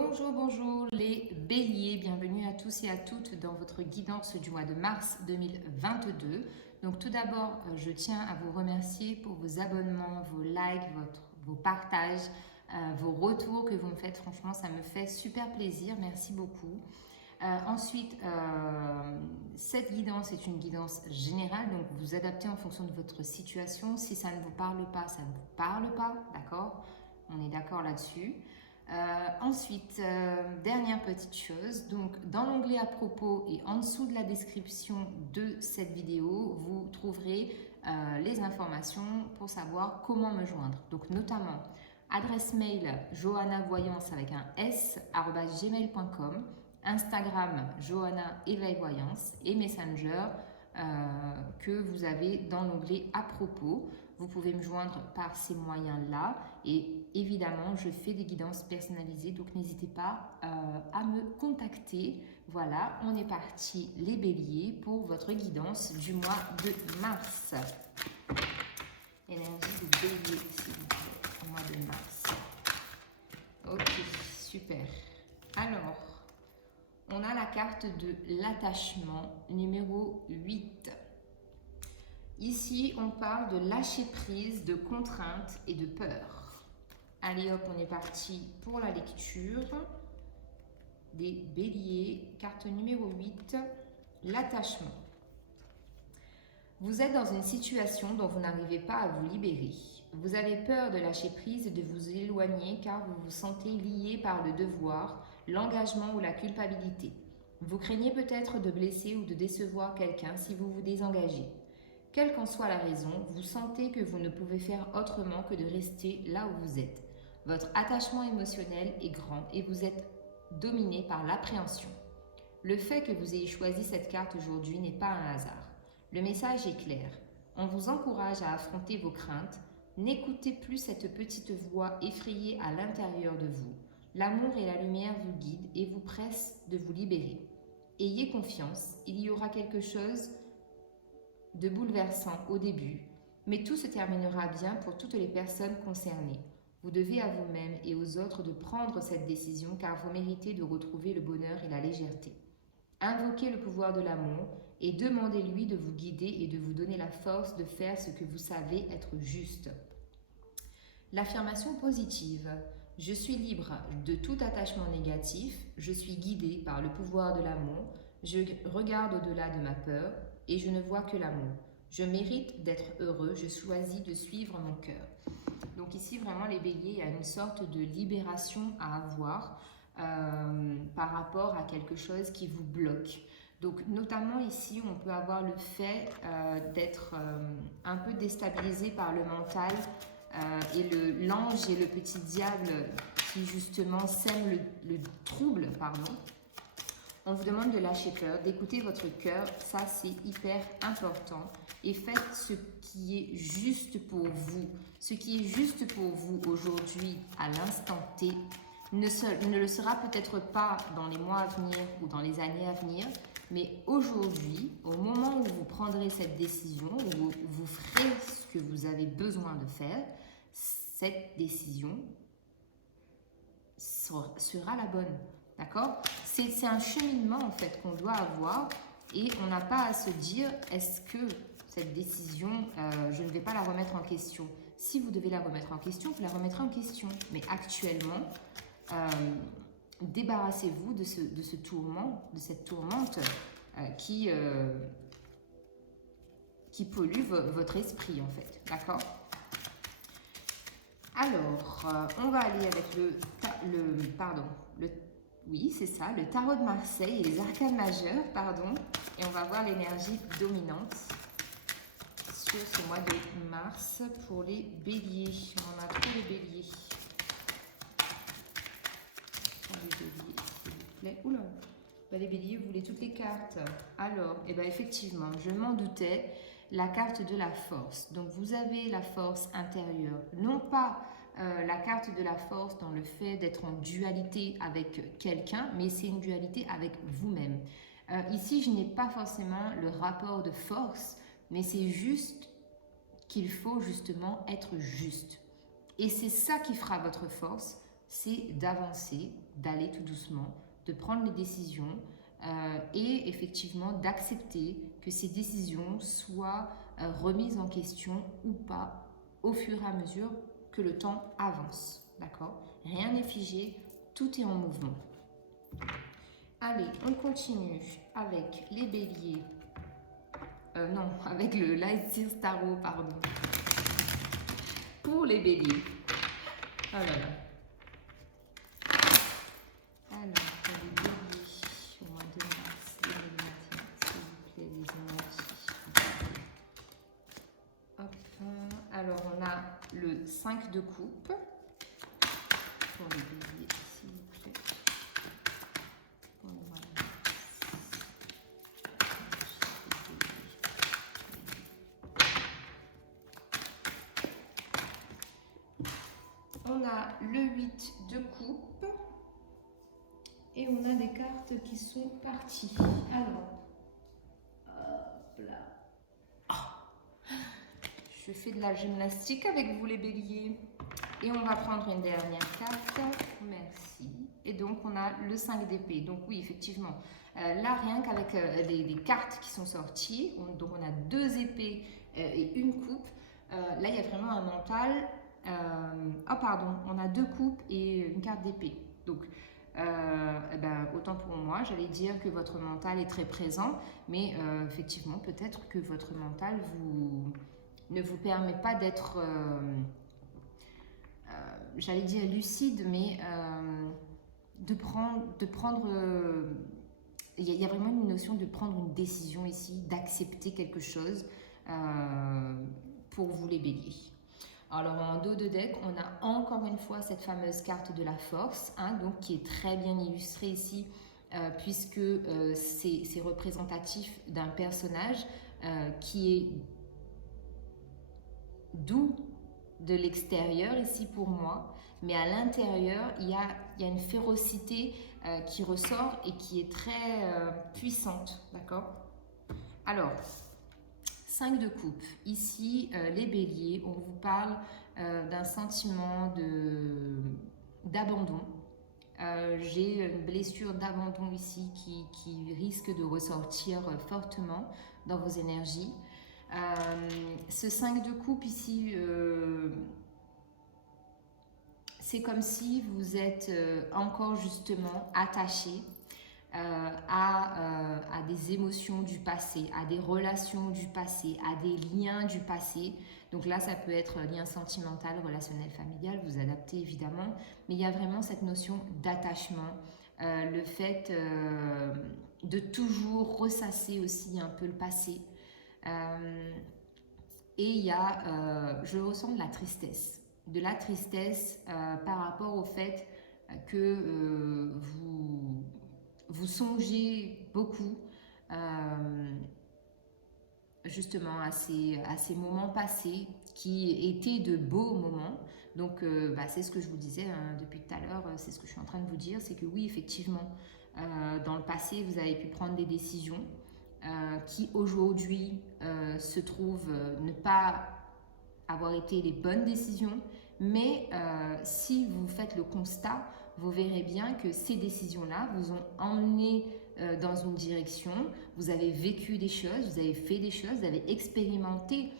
Bonjour, bonjour les béliers, bienvenue à tous et à toutes dans votre guidance du mois de mars 2022. Donc tout d'abord, je tiens à vous remercier pour vos abonnements, vos likes, vos partages, vos retours que vous me faites. Franchement, ça me fait super plaisir, merci beaucoup. Ensuite, cette guidance est une guidance générale, donc vous adaptez en fonction de votre situation. Si ça ne vous parle pas, ça ne vous parle pas, d'accord? On est d'accord là-dessus. Ensuite, dernière petite chose, donc dans l'onglet à propos et en dessous de la description de cette vidéo, vous trouverez les informations pour savoir comment me joindre. Donc notamment adresse mail johanavoyance avec un s @gmail.com, Instagram Johanna Éveil Voyance et Messenger que vous avez dans l'onglet à propos. Vous pouvez me joindre par ces moyens-là et évidemment, je fais des guidances personnalisées, donc n'hésitez pas à me contacter. Voilà, on est parti les béliers pour votre guidance du mois de mars. Énergie de bélier, s'il vous plaît, au mois de mars. Ok, super. Alors, on a la carte de l'attachement numéro 8. Ici, on parle de lâcher prise, de contraintes et de peur. Allez hop, on est parti pour la lecture des béliers. Carte numéro 8, l'attachement. Vous êtes dans une situation dont vous n'arrivez pas à vous libérer. Vous avez peur de lâcher prise et de vous éloigner car vous vous sentez lié par le devoir, l'engagement ou la culpabilité. Vous craignez peut-être de blesser ou de décevoir quelqu'un si vous vous désengagez. Quelle qu'en soit la raison, vous sentez que vous ne pouvez faire autrement que de rester là où vous êtes. Votre attachement émotionnel est grand et vous êtes dominé par l'appréhension. Le fait que vous ayez choisi cette carte aujourd'hui n'est pas un hasard. Le message est clair. On vous encourage à affronter vos craintes. N'écoutez plus cette petite voix effrayée à l'intérieur de vous. L'amour et la lumière vous guident et vous pressent de vous libérer. Ayez confiance, il y aura quelque chose de bouleversant au début, mais tout se terminera bien pour toutes les personnes concernées. Vous devez à vous-même et aux autres de prendre cette décision car vous méritez de retrouver le bonheur et la légèreté. Invoquez le pouvoir de l'amour et demandez-lui de vous guider et de vous donner la force de faire ce que vous savez être juste. L'affirmation positive. Je suis libre de tout attachement négatif, je suis guidé par le pouvoir de l'amour, je regarde au-delà de ma peur et je ne vois que l'amour. Je mérite d'être heureux, je choisis de suivre mon cœur. Donc ici, vraiment, les béliers, il y a une sorte de libération à avoir par rapport à quelque chose qui vous bloque. Donc notamment ici, on peut avoir le fait d'être un peu déstabilisé par le mental et l'ange et le petit diable qui justement sèment le trouble, pardon. On vous demande de lâcher peur, d'écouter votre cœur, ça c'est hyper important. Et faites ce qui est juste pour vous. Ce qui est juste pour vous aujourd'hui, à l'instant T, ne le sera peut-être pas dans les mois à venir ou dans les années à venir, mais aujourd'hui, au moment où vous prendrez cette décision, où vous ferez ce que vous avez besoin de faire, cette décision sera la bonne. D'accord? C'est un cheminement en fait qu'on doit avoir et on n'a pas à se dire est-ce que cette décision, je ne vais pas la remettre en question. Si vous devez la remettre en question, vous la remettrez en question. Mais actuellement, débarrassez-vous de ce tourment, de cette tourmente qui pollue votre esprit en fait. D'accord? Alors, on va aller avec oui, c'est ça, le tarot de Marseille et les arcanes majeures, pardon. Et on va voir l'énergie dominante sur ce mois de mars pour les béliers. On a trop les béliers. Les béliers, s'il vous plaît. Oula, les béliers, vous voulez toutes les cartes. Alors, effectivement, je m'en doutais, la carte de la force. Donc, vous avez la force intérieure. Non pas la carte de la force dans le fait d'être en dualité avec quelqu'un, mais c'est une dualité avec vous-même. Ici, je n'ai pas forcément le rapport de force, mais c'est juste qu'il faut justement être juste. Et c'est ça qui fera votre force, c'est d'avancer, d'aller tout doucement, de prendre les décisions et effectivement d'accepter que ces décisions soient remises en question ou pas au fur et à mesure que le temps avance. D'accord? Rien n'est figé, tout est en mouvement. Allez, on continue avec les béliers. Non, avec le Light Tarot, pardon. Pour les béliers. Oh là là. Alors, pour les béliers, au mois de mars 2021, s'il vous plaît, les énergies. Hop. Alors, on a le 5 de coupe. Pour les béliers, s'il vous plaît. Pour le mois de mars. On a le 8 de coupe et on a des cartes qui sont parties. Alors, hop là. Je fais de la gymnastique avec vous les béliers. Et on va prendre une dernière carte. Merci. Et donc, on a le 5 d'épée. Donc oui, effectivement, là, rien qu'avec les cartes qui sont sorties, donc on a 2 épées et une coupe. Là, il y a vraiment un mental. Oh pardon, on a 2 coupes et une carte d'épée. Donc, autant pour moi, j'allais dire que votre mental est très présent, mais effectivement, peut-être que votre mental ne vous permet pas d'être, j'allais dire lucide, mais de prendre il y a vraiment une notion de prendre une décision ici, d'accepter quelque chose pour vous les béliers. Alors en dos de deck, on a encore une fois cette fameuse carte de la force, donc qui est très bien illustrée ici, puisque c'est représentatif d'un personnage qui est doux de l'extérieur ici pour moi, mais à l'intérieur, il y a une férocité qui ressort et qui est très puissante, d'accord? Alors, 5 de coupe. Ici, les béliers, on vous parle d'un sentiment d'abandon. J'ai une blessure d'abandon ici qui risque de ressortir fortement dans vos énergies. Ce 5 de coupe ici, c'est comme si vous êtes encore justement attaché à des émotions du passé, à des relations du passé, à des liens du passé. Donc là, ça peut être lien sentimental, relationnel, familial, vous adaptez évidemment, mais il y a vraiment cette notion d'attachement, le fait de toujours ressasser aussi un peu le passé. Et il y a, je ressens de la tristesse par rapport au fait que vous songez beaucoup justement à ces moments passés qui étaient de beaux moments. Donc c'est ce que je vous disais depuis tout à l'heure, c'est ce que je suis en train de vous dire, c'est que oui, effectivement, dans le passé, vous avez pu prendre des décisions qui aujourd'hui se trouvent ne pas avoir été les bonnes décisions, mais si vous faites le constat, vous verrez bien que ces décisions-là vous ont emmené dans une direction, vous avez vécu des choses, vous avez fait des choses, vous avez expérimenté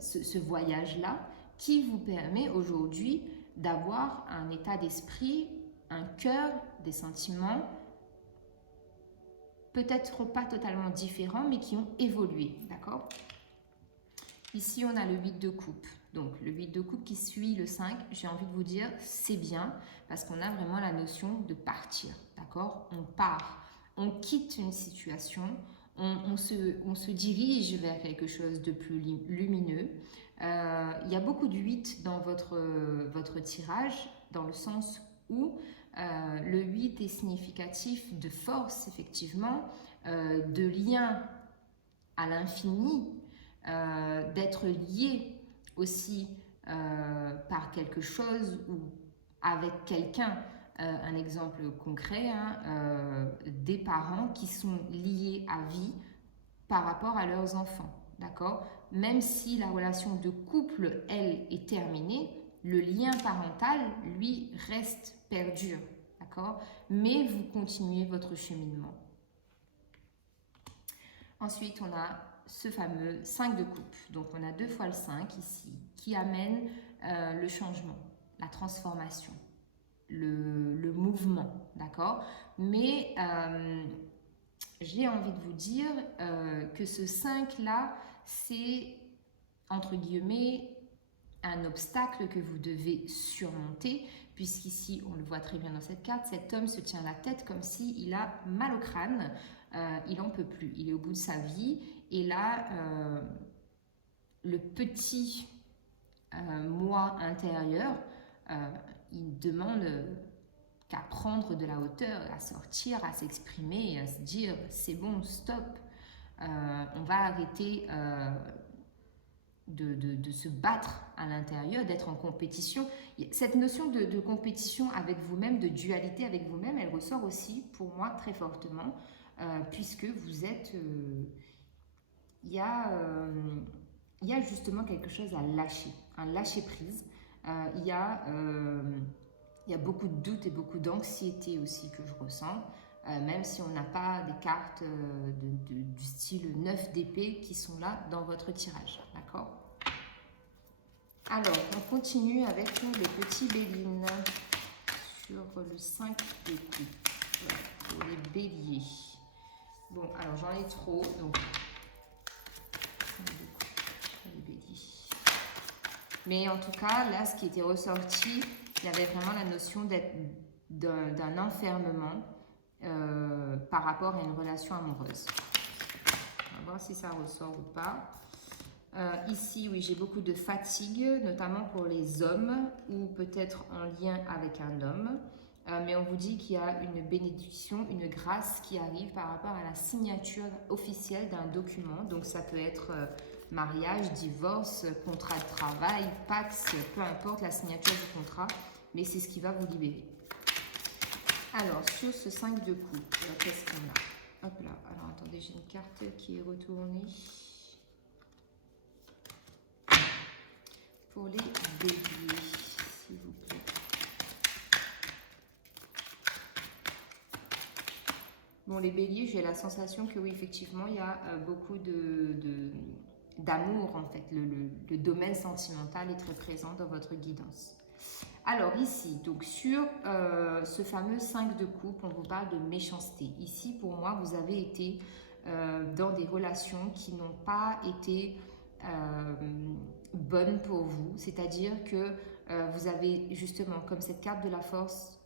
ce voyage-là qui vous permet aujourd'hui d'avoir un état d'esprit, un cœur, des sentiments peut-être pas totalement différents, mais qui ont évolué, d'accord? Ici, on a le 8 de coupe. Donc, le 8 de coupe qui suit le 5, j'ai envie de vous dire, c'est bien, parce qu'on a vraiment la notion de partir, d'accord? On part, on quitte une situation, on se dirige vers quelque chose de plus lumineux. Il y a beaucoup de 8 dans votre tirage, dans le sens où le 8 est significatif de force, effectivement, de lien à l'infini, d'être lié aussi par quelque chose ou avec quelqu'un. Un exemple concret, des parents qui sont liés à vie par rapport à leurs enfants, d'accord? Même si la relation de couple, elle, est terminée, Le lien parental, lui, reste perdure, d'accord? Mais vous continuez votre cheminement. Ensuite, on a ce fameux 5 de coupe. Donc, on a 2 fois le 5 ici, qui amène le changement, la transformation, le mouvement, d'accord? Mais j'ai envie de vous dire que ce 5-là, c'est, entre guillemets, un obstacle que vous devez surmonter, puisqu'ici, on le voit très bien dans cette carte, cet homme se tient la tête comme s'il a mal au crâne, il n'en peut plus, il est au bout de sa vie, et là, le petit moi intérieur, il demande qu'à prendre de la hauteur, à sortir, à s'exprimer, à se dire c'est bon, stop, on va arrêter de se battre à l'intérieur, d'être en compétition. Cette notion de compétition avec vous-même, de dualité avec vous-même, elle ressort aussi pour moi très fortement, puisque vous êtes... il y a justement quelque chose à lâcher, un lâcher-prise. Il y a beaucoup de doutes et beaucoup d'anxiété aussi que je ressens, même si on n'a pas des cartes du style 9 d'épée qui sont là dans votre tirage, d'accord? Alors, on continue avec les petits Bélines sur le 5 de coupe, voilà, pour les béliers. Bon, alors j'en ai trop, donc... Mais en tout cas, là, ce qui était ressorti, il y avait vraiment la notion d'un enfermement par rapport à une relation amoureuse. On va voir si ça ressort ou pas. Ici, oui, j'ai beaucoup de fatigue, notamment pour les hommes ou peut-être en lien avec un homme. Mais on vous dit qu'il y a une bénédiction, une grâce qui arrive par rapport à la signature officielle d'un document. Donc, ça peut être... mariage, divorce, contrat de travail, Pax, peu importe la signature du contrat, mais c'est ce qui va vous libérer. Alors, sur ce 5 de coupe, qu'est-ce qu'on a? Hop là, alors attendez, j'ai une carte qui est retournée. Pour les béliers, s'il vous plaît. Bon, les béliers, j'ai la sensation que oui, effectivement, il y a beaucoup d'amour en fait, le domaine sentimental est très présent dans votre guidance. Alors ici, donc sur ce fameux 5 de coupe, on vous parle de méchanceté. Ici, pour moi, vous avez été dans des relations qui n'ont pas été bonnes pour vous. C'est-à-dire que vous avez justement, comme cette carte de la force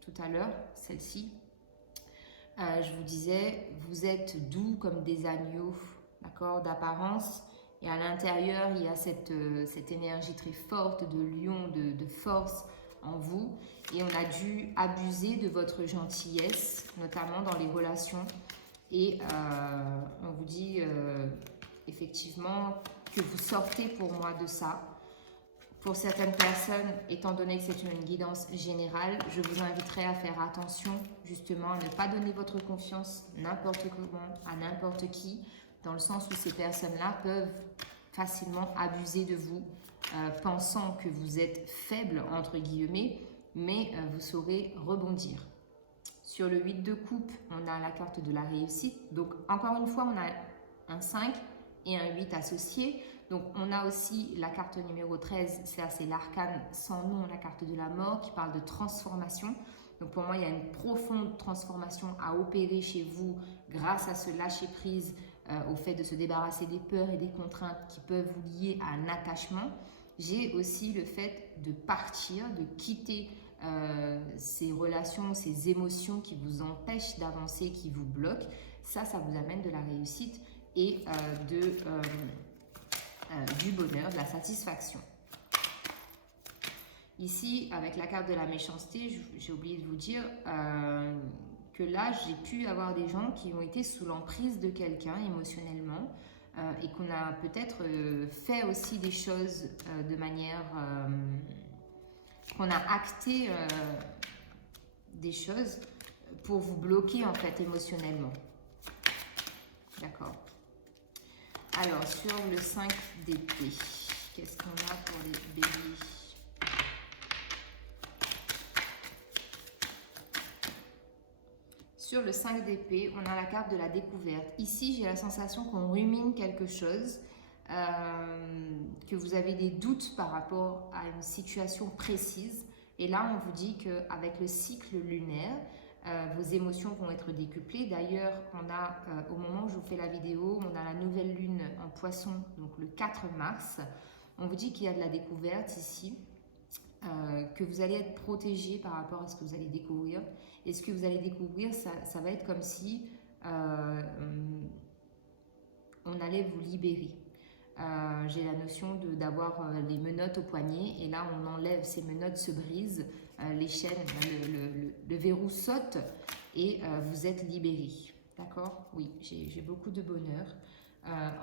tout à l'heure, celle-ci, je vous disais, vous êtes doux comme des agneaux, d'accord, d'apparence, et à l'intérieur il y a cette énergie très forte de lion, de force en vous, et on a dû abuser de votre gentillesse, notamment dans les relations, et on vous dit effectivement que vous sortez pour moi de ça. Pour certaines personnes, étant donné que c'est une guidance générale, je vous inviterai à faire attention justement à ne pas donner votre confiance n'importe comment, à n'importe qui, dans le sens où ces personnes-là peuvent facilement abuser de vous, pensant que vous êtes faible, entre guillemets, mais vous saurez rebondir. Sur le 8 de coupe, on a la carte de la réussite. Donc, encore une fois, on a un 5 et un 8 associés. Donc, on a aussi la carte numéro 13, ça c'est l'arcane sans nom, la carte de la mort, qui parle de transformation. Donc, pour moi, il y a une profonde transformation à opérer chez vous grâce à ce lâcher-prise, au fait de se débarrasser des peurs et des contraintes qui peuvent vous lier à un attachement. J'ai aussi le fait de partir, de quitter ces relations, ces émotions qui vous empêchent d'avancer, qui vous bloquent. Ça vous amène de la réussite et du bonheur, de la satisfaction. Ici, avec la carte de la méchanceté, j'ai oublié de vous dire que là, j'ai pu avoir des gens qui ont été sous l'emprise de quelqu'un émotionnellement et qu'on a peut-être fait aussi des choses de manière... qu'on a acté des choses pour vous bloquer en fait émotionnellement. D'accord. Alors, sur le 5 d'épée, qu'est-ce qu'on a pour les béliers? Sur le 5 d'épée, on a la carte de la découverte. Ici, j'ai la sensation qu'on rumine quelque chose, que vous avez des doutes par rapport à une situation précise. Et là, on vous dit qu'avec le cycle lunaire, vos émotions vont être décuplées. D'ailleurs, on a, au moment où je vous fais la vidéo, on a la nouvelle lune en poisson, donc le 4 mars. On vous dit qu'il y a de la découverte ici, que vous allez être protégé par rapport à ce que vous allez découvrir. Et ce que vous allez découvrir, ça va être comme si on allait vous libérer. J'ai la notion d'avoir les menottes au poignet et là on enlève, ces menottes se brisent, les chaînes, le verrou saute et vous êtes libéré. D'accord? Oui, j'ai beaucoup de bonheur.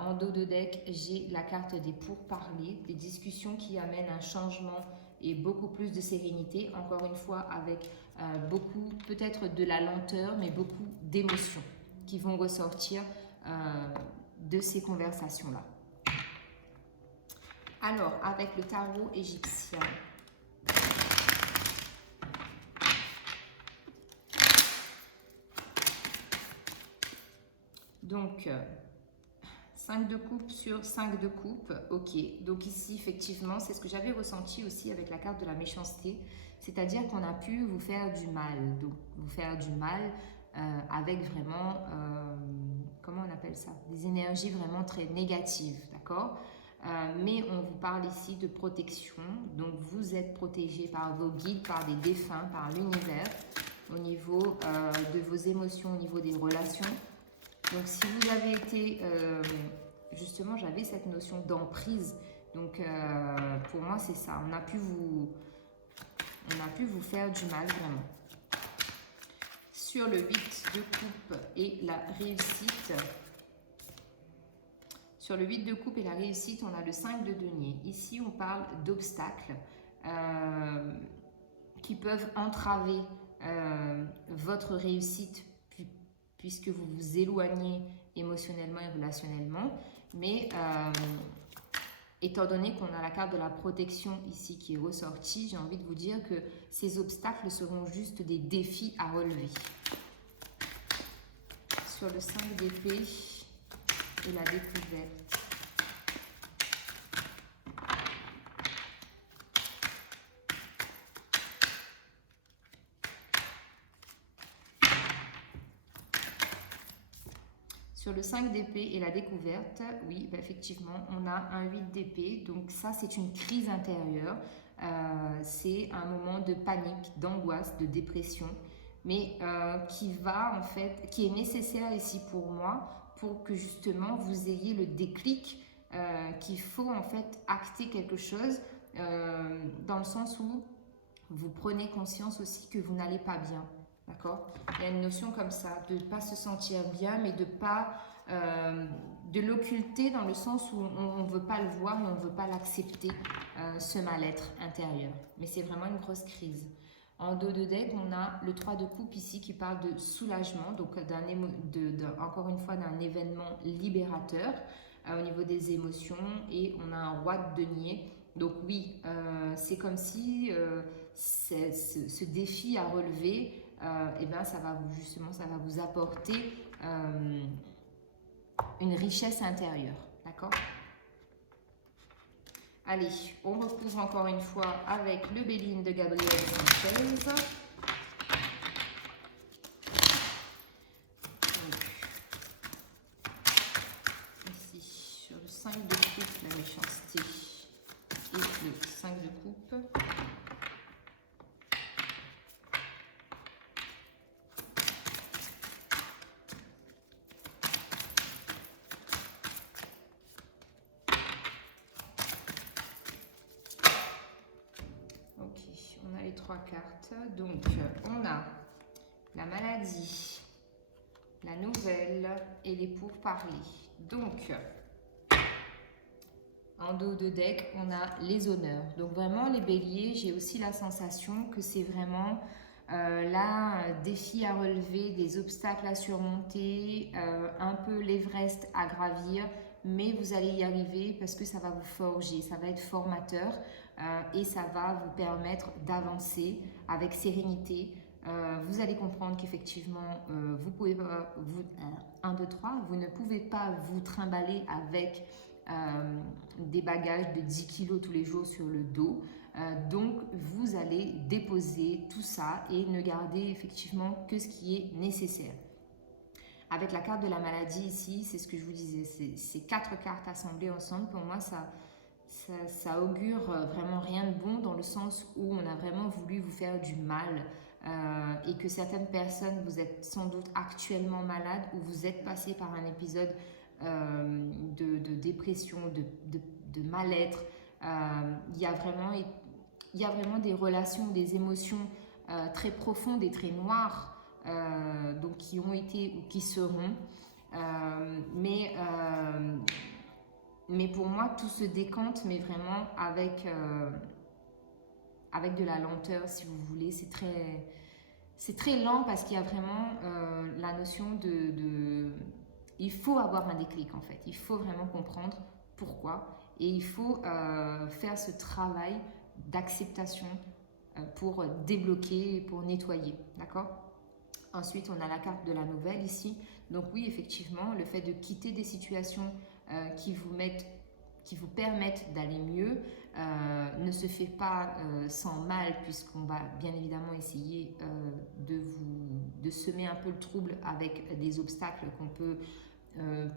En dos de deck, j'ai la carte des pourparlers, des discussions qui amènent un changement et beaucoup plus de sérénité, encore une fois avec beaucoup, peut-être de la lenteur, mais beaucoup d'émotions qui vont ressortir de ces conversations-là. Alors, avec le tarot égyptien, donc 5 de coupe sur 5 de coupe, ok. Donc ici, effectivement, c'est ce que j'avais ressenti aussi avec la carte de la méchanceté, c'est-à-dire qu'on a pu vous faire du mal, donc vous faire du mal avec vraiment, comment on appelle ça? Des énergies vraiment très négatives, d'accord? Mais on vous parle ici de protection, donc vous êtes protégé par vos guides, par des défunts, par l'univers, au niveau de vos émotions, au niveau des relations. Donc si vous avez été, justement j'avais cette notion d'emprise, donc pour moi c'est ça, on a pu vous faire du mal vraiment. Sur le 8 de coupe et la réussite, sur le 8 de coupe et la réussite, on a le 5 de denier. Ici, on parle d'obstacles qui peuvent entraver votre réussite puisque vous vous éloignez émotionnellement et relationnellement. Mais étant donné qu'on a la carte de la protection ici qui est ressortie, j'ai envie de vous dire que ces obstacles seront juste des défis à relever. Sur le 5 d'épée et la découverte. Sur le 5 d'épée et la découverte, oui, bah effectivement, on a un 8 d'épée. Donc ça, c'est une crise intérieure. C'est un moment de panique, d'angoisse, de dépression, mais qui est nécessaire ici pour moi, pour que justement vous ayez le déclic qu'il faut en fait acter quelque chose, dans le sens où vous prenez conscience aussi que vous n'allez pas bien. D'accord? Il y a une notion comme ça, de ne pas se sentir bien, mais de pas de l'occulter dans le sens où on ne veut pas le voir et on ne veut pas l'accepter, ce mal-être intérieur. Mais c'est vraiment une grosse crise. En dos de deck, on a le 3 de coupe ici qui parle de soulagement, donc encore une fois d'un événement libérateur au niveau des émotions, et on a un roi de denier. Donc oui, c'est comme si ce défi à relever, et ben ça va vous apporter une richesse intérieure, d'accord? Allez, on recouvre encore une fois avec le Béline de Gabriel Sanchez. Ici, sur le 5 de coupe, la méchanceté et le 5 de coupe. On a les 3 cartes, donc on a la maladie, la nouvelle et les pourparlers. Donc, en dos de deck, on a les honneurs. Donc vraiment, les béliers, j'ai aussi la sensation que c'est vraiment là, un défi à relever, des obstacles à surmonter, un peu l'Everest à gravir, mais vous allez y arriver parce que ça va vous forger, ça va être formateur et ça va vous permettre d'avancer avec sérénité Vous allez comprendre qu'effectivement, vous pouvez pas, 1, 2, 3, vous ne pouvez pas vous trimballer avec des bagages de 10 kilos tous les jours sur le dos. Donc, vous allez déposer tout ça et ne garder effectivement que ce qui est nécessaire. Avec la carte de la maladie ici, c'est ce que je vous disais, c'est 4 cartes assemblées ensemble. Pour moi, ça augure vraiment rien de bon dans le sens où on a vraiment voulu vous faire du mal et que certaines personnes, vous êtes sans doute actuellement malade ou vous êtes passé par un épisode de dépression, de mal-être. Il y a vraiment des relations, des émotions très profondes et très noires donc qui ont été ou qui seront. Mais pour moi, tout se décante, mais vraiment avec de la lenteur, si vous voulez. C'est très lent parce qu'il y a vraiment la notion il faut avoir un déclic en fait. Il faut vraiment comprendre pourquoi. Et il faut faire ce travail d'acceptation pour débloquer, pour nettoyer. D'accord ? Ensuite, on a la carte de la nouvelle ici. Donc oui, effectivement, le fait de quitter des situations qui vous permettent d'aller mieux ne se fait pas sans mal, puisqu'on va bien évidemment essayer de semer un peu le trouble avec des obstacles qu'on peut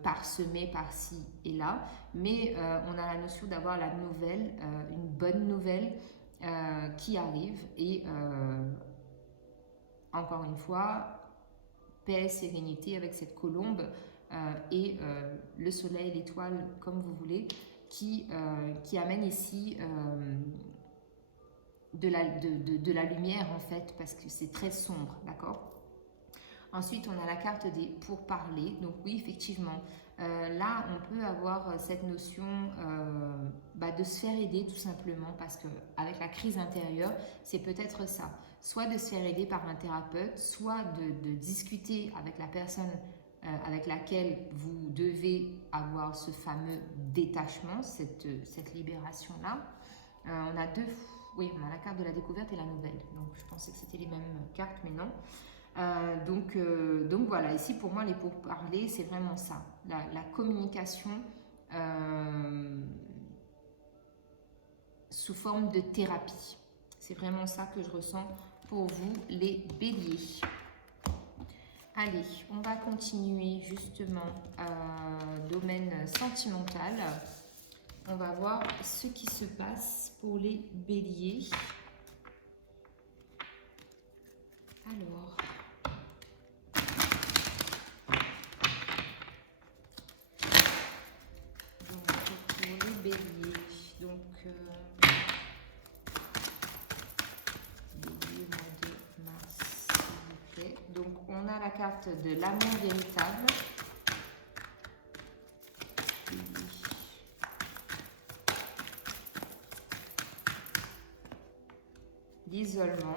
parsemer par-ci et là. Mais on a la notion d'avoir la nouvelle, une bonne nouvelle qui arrive et encore une fois, paix, sérénité avec cette colombe et le soleil, l'étoile, comme vous voulez, qui amène ici de la lumière en fait, parce que c'est très sombre, d'accord ? Ensuite, on a la carte des pourparlers. Donc oui, effectivement, là, on peut avoir cette notion de se faire aider tout simplement parce qu'avec la crise intérieure, c'est peut-être ça. Soit de se faire aider par un thérapeute, soit de discuter avec la personne avec laquelle vous devez avoir ce fameux détachement, cette libération-là. On a oui, on a la carte de la découverte et la nouvelle. Donc, je pensais que c'était les mêmes cartes, mais non. Donc voilà, ici pour moi les pourparlers c'est vraiment ça, la communication sous forme de thérapie. C'est vraiment ça que je ressens pour vous les béliers. Allez, on va continuer justement domaine sentimental. On va voir ce qui se passe pour les béliers. Alors... Bélier, donc bélier mois de mars, s'il vous plaît. Donc on a la carte de l'amour véritable, l'isolement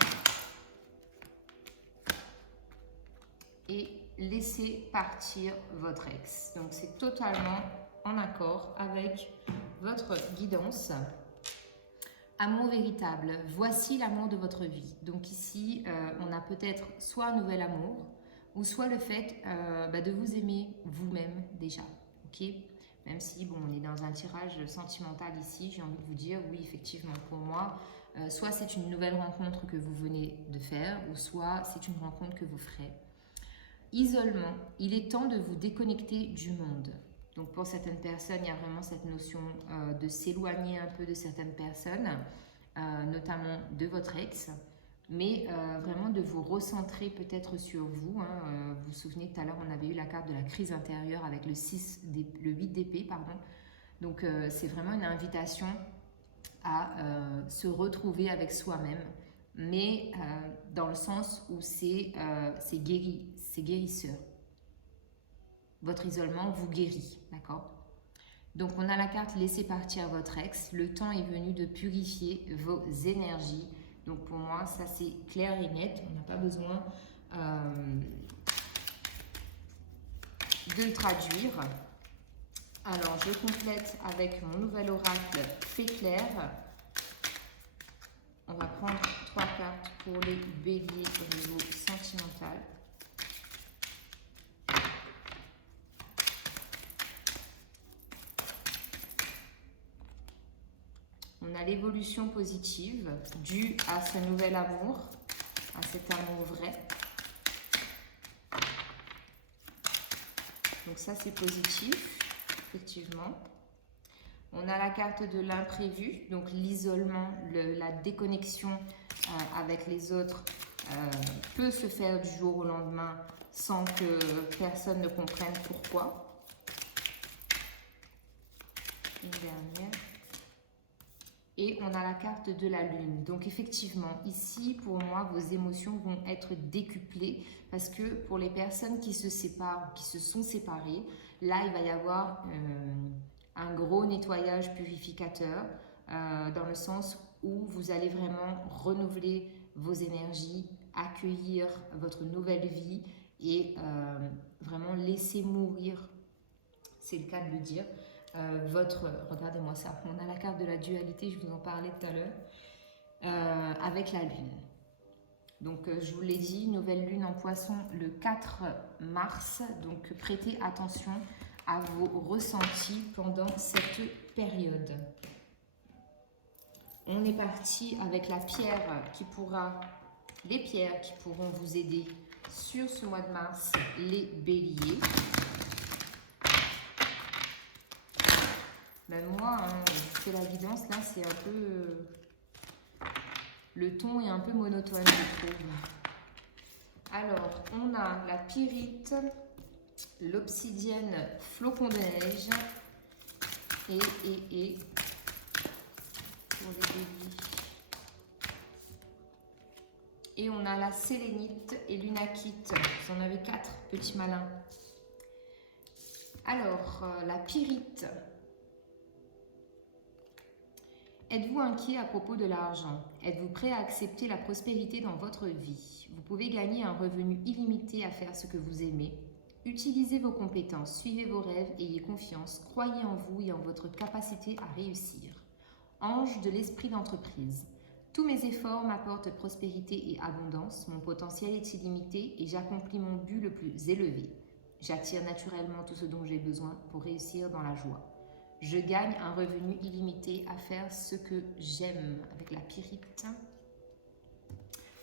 et laisser partir votre ex. Donc c'est totalement en accord avec votre guidance. Amour véritable, voici l'amour de votre vie. Donc ici, on a peut-être soit un nouvel amour, ou soit le fait de vous aimer vous-même déjà. Ok ? Même si, bon, on est dans un tirage sentimental ici, j'ai envie de vous dire, oui, effectivement, pour moi, soit c'est une nouvelle rencontre que vous venez de faire, ou soit c'est une rencontre que vous ferez. Isolement, il est temps de vous déconnecter du monde. Donc pour certaines personnes, il y a vraiment cette notion de s'éloigner un peu de certaines personnes, notamment de votre ex, mais vraiment de vous recentrer peut-être sur vous. Vous vous souvenez, tout à l'heure, on avait eu la carte de la crise intérieure avec le 8 d'épée, pardon. Donc c'est vraiment une invitation à se retrouver avec soi-même, mais dans le sens où c'est guérisseur. Votre isolement vous guérit, d'accord ? Donc, on a la carte « Laissez partir votre ex ». Le temps est venu de purifier vos énergies. Donc, pour moi, ça, c'est clair et net. On n'a pas besoin de le traduire. Alors, je complète avec mon nouvel oracle « Fait clair ». On va prendre 3 cartes pour les béliers au niveau sentimental. On a l'évolution positive due à ce nouvel amour, à cet amour vrai. Donc ça, c'est positif, effectivement. On a la carte de l'imprévu, donc l'isolement, la déconnexion avec les autres peut se faire du jour au lendemain sans que personne ne comprenne pourquoi. Une dernière. Et on a la carte de la lune. Donc effectivement, ici, pour moi, vos émotions vont être décuplées parce que pour les personnes qui se séparent, qui se sont séparées, là, il va y avoir un gros nettoyage purificateur dans le sens où vous allez vraiment renouveler vos énergies, accueillir votre nouvelle vie et vraiment laisser mourir, c'est le cas de le dire, regardez-moi ça, on a la carte de la dualité, je vous en parlais tout à l'heure, avec la lune. Donc je vous l'ai dit, nouvelle lune en poisson le 4 mars, donc prêtez attention à vos ressentis pendant cette période. On est parti avec la pierre les pierres qui pourront vous aider sur ce mois de mars, les béliers. Ben moi, je fais la guidance, là, c'est un peu... le ton est un peu monotone, je trouve. Alors, on a la pyrite, l'obsidienne, flocon de neige et pour les béliers. Et on a la sélénite et l'unakite. Vous en avez 4, petits malins. Alors, la pyrite. Êtes-vous inquiet à propos de l'argent? Êtes-vous prêt à accepter la prospérité dans votre vie? Vous pouvez gagner un revenu illimité à faire ce que vous aimez. Utilisez vos compétences, suivez vos rêves, ayez confiance, croyez en vous et en votre capacité à réussir. Ange de l'esprit d'entreprise. Tous mes efforts m'apportent prospérité et abondance, mon potentiel est illimité et j'accomplis mon but le plus élevé. J'attire naturellement tout ce dont j'ai besoin pour réussir dans la joie. Je gagne un revenu illimité à faire ce que j'aime avec la pyrite.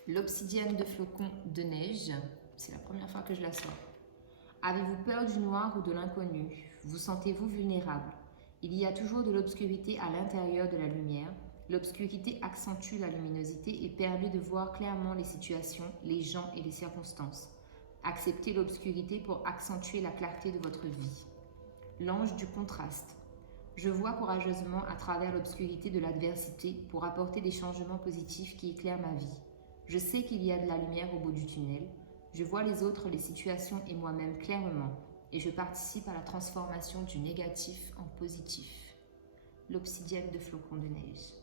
L'obsidienne de flocon de neige, c'est la première fois que je la sors. Avez-vous peur du noir ou de l'inconnu? Vous sentez-vous vulnérable? Il y a toujours de l'obscurité à l'intérieur de la lumière. L'obscurité accentue la luminosité et permet de voir clairement les situations, les gens et les circonstances. Acceptez l'obscurité pour accentuer la clarté de votre vie. L'ange du contraste. Je vois courageusement à travers l'obscurité de l'adversité pour apporter des changements positifs qui éclairent ma vie. Je sais qu'il y a de la lumière au bout du tunnel. Je vois les autres, les situations et moi-même clairement et je participe à la transformation du négatif en positif. L'obsidienne de flocon de neige.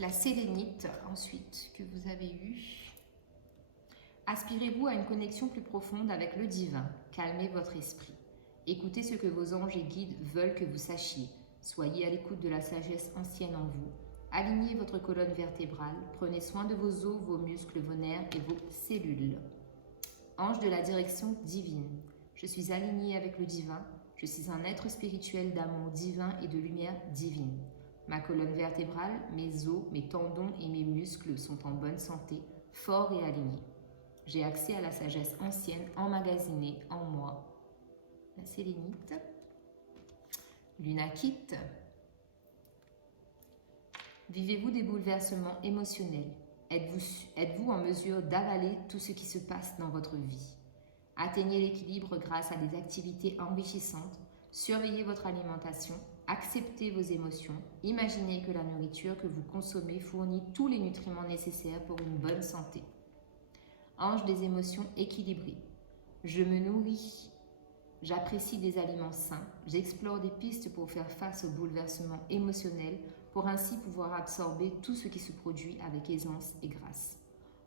La sélénite, ensuite, que vous avez eue. Aspirez-vous à une connexion plus profonde avec le divin. Calmez votre esprit. Écoutez ce que vos anges et guides veulent que vous sachiez. Soyez à l'écoute de la sagesse ancienne en vous. Alignez votre colonne vertébrale. Prenez soin de vos os, vos muscles, vos nerfs et vos cellules. Ange de la direction divine. Je suis aligné avec le divin. Je suis un être spirituel d'amour divin et de lumière divine. Ma colonne vertébrale, mes os, mes tendons et mes muscles sont en bonne santé, forts et alignés. J'ai accès à la sagesse ancienne emmagasinée en moi. La sélénite, l'unakite. Vivez-vous des bouleversements émotionnels? Êtes-vous en mesure d'avaler tout ce qui se passe dans votre vie? Atteignez l'équilibre grâce à des activités enrichissantes. Surveillez votre alimentation. Acceptez vos émotions. Imaginez que la nourriture que vous consommez fournit tous les nutriments nécessaires pour une bonne santé. Ange des émotions équilibrées. Je me nourris. J'apprécie des aliments sains, j'explore des pistes pour faire face aux bouleversements émotionnels pour ainsi pouvoir absorber tout ce qui se produit avec aisance et grâce.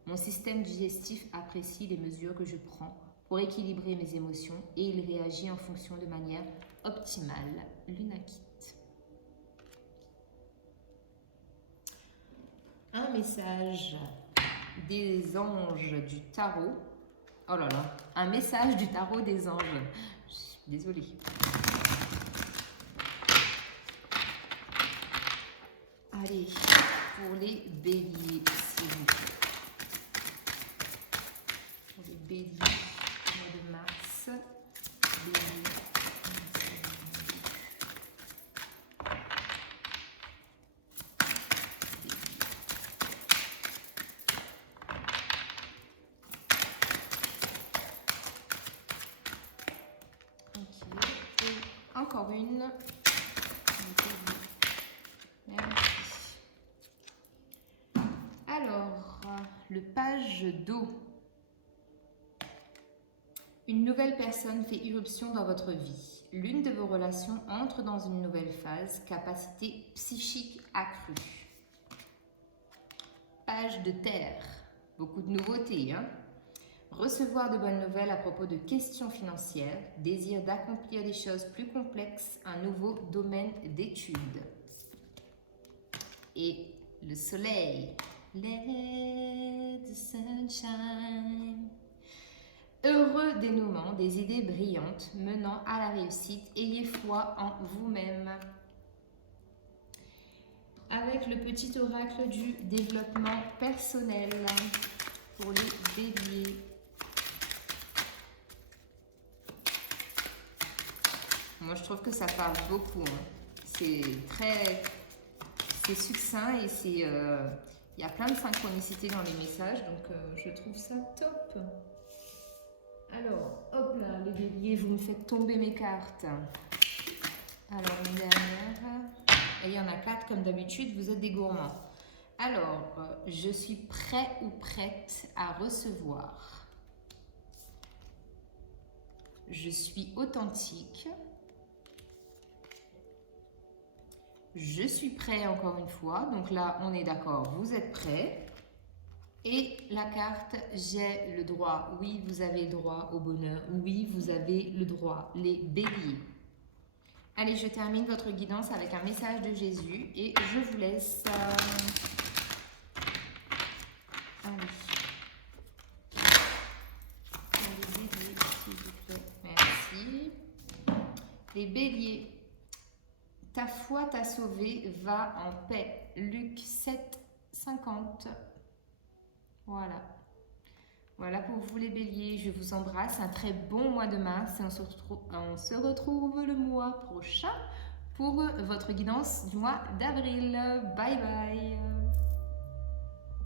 Mon système digestif apprécie les mesures que je prends pour équilibrer mes émotions et il réagit en fonction de manière optimale. L'unakite. un message des anges du tarot. Oh là là, un message du tarot des anges. Je suis désolée. Allez, pour les béliers, s'il vous plaît. Pour les béliers, au mois de mars. Bélier. Encore une. Merci. Alors, le page d'eau. Une nouvelle personne fait irruption dans votre vie. L'une de vos relations entre dans une nouvelle phase, capacité psychique accrue. Page de terre. Beaucoup de nouveautés, hein? Recevoir de bonnes nouvelles à propos de questions financières, désir d'accomplir des choses plus complexes, un nouveau domaine d'études. Et le soleil. Let the sunshine. Heureux dénouement, des idées brillantes menant à la réussite. Ayez foi en vous-même. Avec le petit oracle du développement personnel pour les béliers. Moi, je trouve que ça parle beaucoup. C'est succinct et il y a plein de synchronicité dans les messages, donc je trouve ça top. Alors, hop là, les béliers, vous me faites tomber mes cartes. Alors, une dernière. Et il y en a 4 comme d'habitude, vous êtes des gourmands. Alors, je suis prêt ou prête à recevoir. Je suis authentique. Je suis prêt encore une fois. Donc là, on est d'accord, vous êtes prêts. Et la carte, j'ai le droit. Oui, vous avez le droit au bonheur. Oui, vous avez le droit. Les béliers. Allez, je termine votre guidance avec un message de Jésus et je vous laisse. Allez. Les béliers, s'il vous plaît. Merci. Les béliers. Ta foi t'a sauvé, va en paix. Luc 7, 50. Voilà. Voilà pour vous les béliers. Je vous embrasse. Un très bon mois de mars et on se retrouve le mois prochain pour votre guidance du mois d'avril. Bye bye.